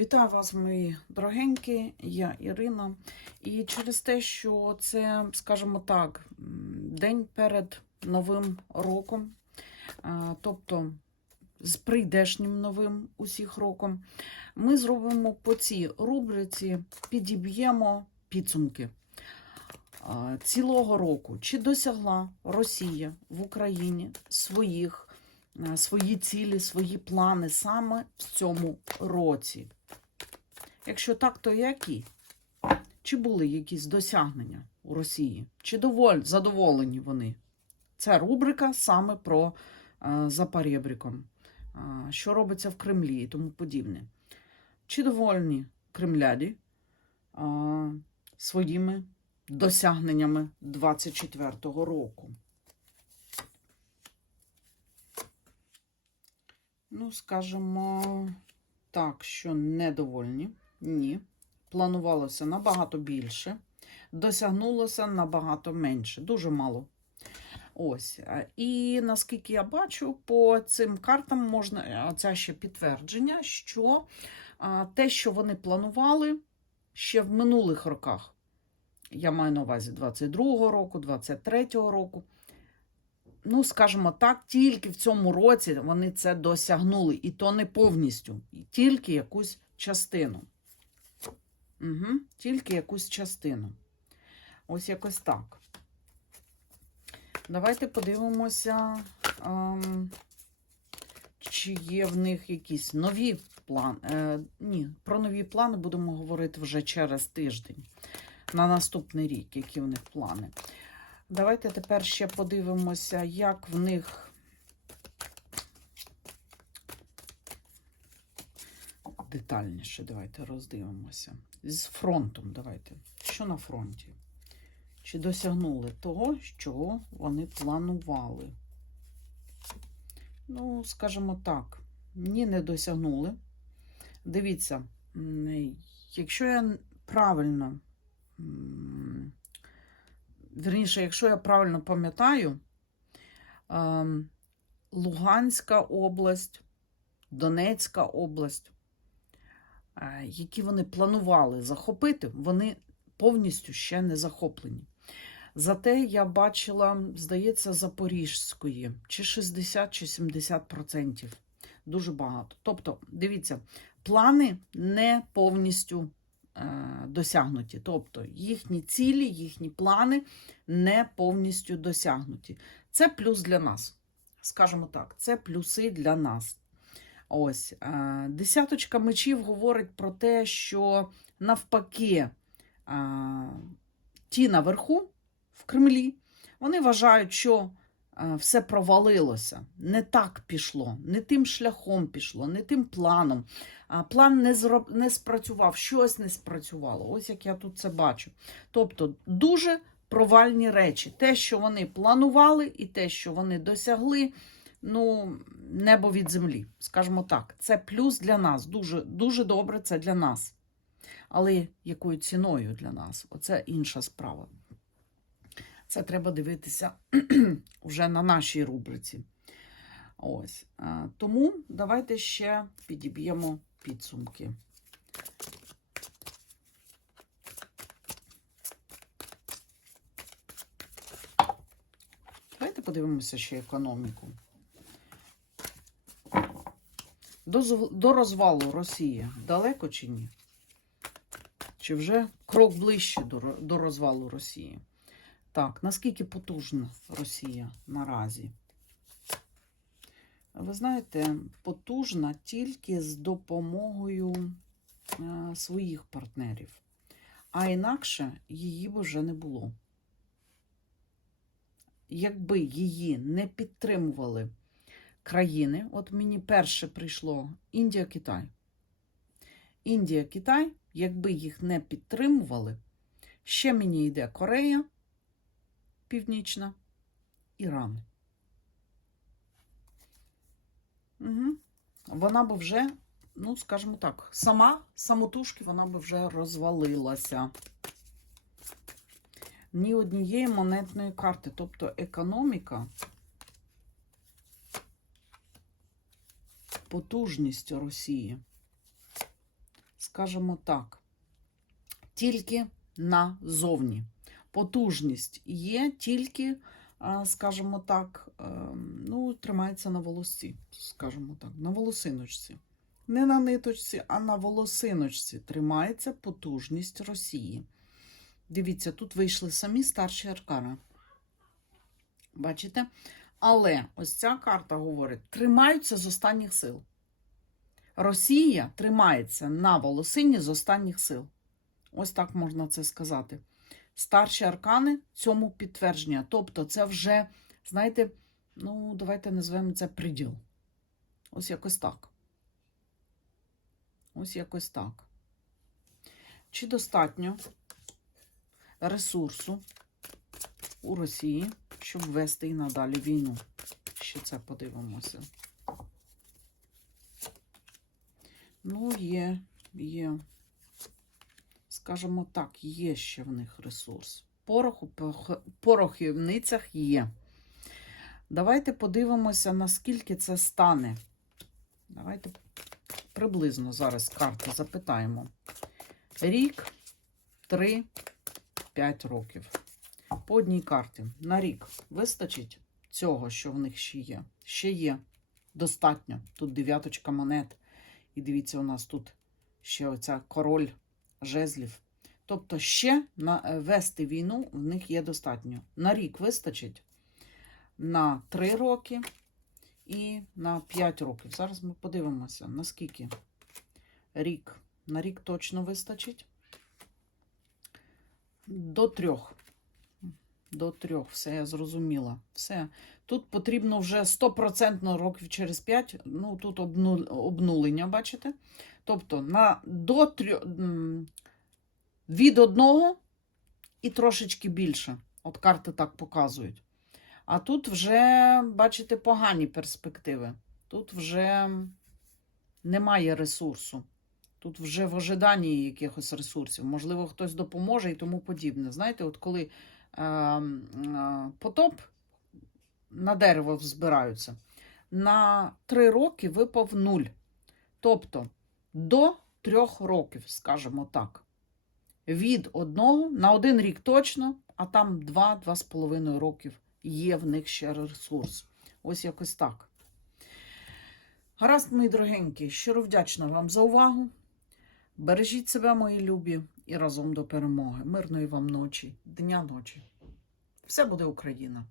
Вітаю вас, мої дорогенькі, я Ірина. І через те, що це, скажімо так, день перед Новим роком, тобто з прийдешнім новим усіх роком, ми зробимо по цій рубриці, підіб'ємо підсумки цілого року. Чи досягла Росія в Україні своїх, свої цілі, свої плани саме в цьому році? Якщо так, то які? Чи були якісь досягнення у Росії? Чи доволь, задоволені вони? Це рубрика саме про е, за е, що робиться в Кремлі і тому подібне. Чи довольні кремляді е, своїми досягненнями 24-го року? Ну, скажімо так, що недовольні. Ні. Планувалося набагато більше, досягнулося набагато менше, дуже мало. Ось. І наскільки я бачу, по цим картам можна, це ще підтвердження, що те, що вони планували ще в минулих роках, я маю на увазі 22-го року, 23-го року. Ну, скажімо так, тільки в цьому році вони це досягнули, і то не повністю, тільки якусь частину. Угу, тільки якусь частину. Ось якось так. Давайте подивимося, ем, чи є в них якісь нові плани. Е, ні, про нові плани будемо говорити вже через тиждень, на наступний рік, які в них плани. Давайте тепер ще подивимося, як в них детальніше. Давайте роздивимося. З фронтом давайте. Що на фронті? Чи досягнули того, що вони планували? Ну, скажімо так, ні, не досягнули. Дивіться, якщо я правильно. м, Вірніше, якщо я правильно пам'ятаю, ем, Луганська область, Донецька область, які вони планували захопити, вони повністю ще не захоплені. Зате я бачила, здається, Запорізької, чи 60, чи 70%. Дуже багато. Тобто, дивіться, плани не повністю е, досягнуті. Тобто їхні цілі, їхні плани не повністю досягнуті. Це плюс для нас. Скажімо так, це плюси для нас. Ось десяточка мечів говорить про те, що навпаки, ті наверху в Кремлі, вони вважають, що все провалилося, не так пішло, не тим шляхом пішло, не тим планом. План не зроб... не спрацював, щось не спрацювало. Ось як я тут це бачу. Тобто дуже провальні речі. Те, що вони планували, і те, що вони досягли, ну, небо від землі, скажімо так. Це плюс для нас. Дуже, дуже добре це для нас. Але якою ціною для нас? Оце інша справа. Це треба дивитися вже на нашій рубриці. Ось. Тому давайте ще підіб'ємо підсумки. Давайте подивимося ще економіку. До, до розвалу Росії далеко чи ні? Чи вже крок ближче до, до розвалу Росії? Так, наскільки потужна Росія наразі? Ви знаєте, потужна тільки з допомогою е, своїх партнерів, а інакше її б вже не було. Якби її не підтримували країни, от мені перше прийшло Індія, Китай. Індія, Китай, якби їх не підтримували, ще мені йде Корея Північна, Іран. Угу. Вона би вже, ну, скажімо так, сама самотужки вона би вже розвалилася. Ні однієї монетної карти. Тобто економіка, потужність Росії скажімо так, тільки назовні. Потужність є тільки, скажімо так, ем, ну, тримається на волосці, скажімо так, на волосиночці. Не на ниточці, а на волосиночці тримається потужність Росії. Дивіться, тут вийшли самі старші аркани. Бачите? Але ось ця карта говорить: тримаються з останніх сил. Росія тримається на волосині з останніх сил. Ось так можна це сказати. Старші аркани цьому підтвердження. Тобто, це вже, знаєте, ну, давайте назвемо це приділ. Ось якось так. Ось якось так. Чи достатньо ресурсу у Росії, щоб вести і надалі війну? Ще це подивимося. Ну, є, є. Скажімо так, є ще в них ресурс. Порох у порохівницях є. Давайте подивимося, наскільки це стане. Давайте приблизно зараз карти запитаємо. Рік, три, п'ять років. По одній карті. На рік вистачить цього, що в них ще є. Ще є. Достатньо. Тут дев'яточка монет. І дивіться, у нас тут ще оця король жезлів. Тобто ще на, е, вести війну в них є достатньо. На рік вистачить, на 3 роки і на 5 років. Зараз ми подивимося, наскільки рік. На рік точно вистачить. До трьох. До трьох, все я зрозуміла. Все. Тут потрібно вже 100% років через 5. Ну, тут обнулення, бачите? Тобто на до трьох від одного і трошечки більше. От карти так показують. А тут вже, бачите, погані перспективи. Тут вже немає ресурсу. Тут вже в ожиданні якихось ресурсів. Можливо, хтось допоможе і тому подібне. Знаєте, от коли потоп на дерево збираються, на три роки випав нуль. Тобто до трьох років, скажімо так. Від одного на один рік точно, а там два-два з половиною років є в них ще ресурс. Ось якось так. Гаразд, мої дорогенькі, щиро вдячна вам за увагу. Бережіть себе, мої любі, і разом до перемоги. Мирної вам ночі, дня ночі. Все буде Україна!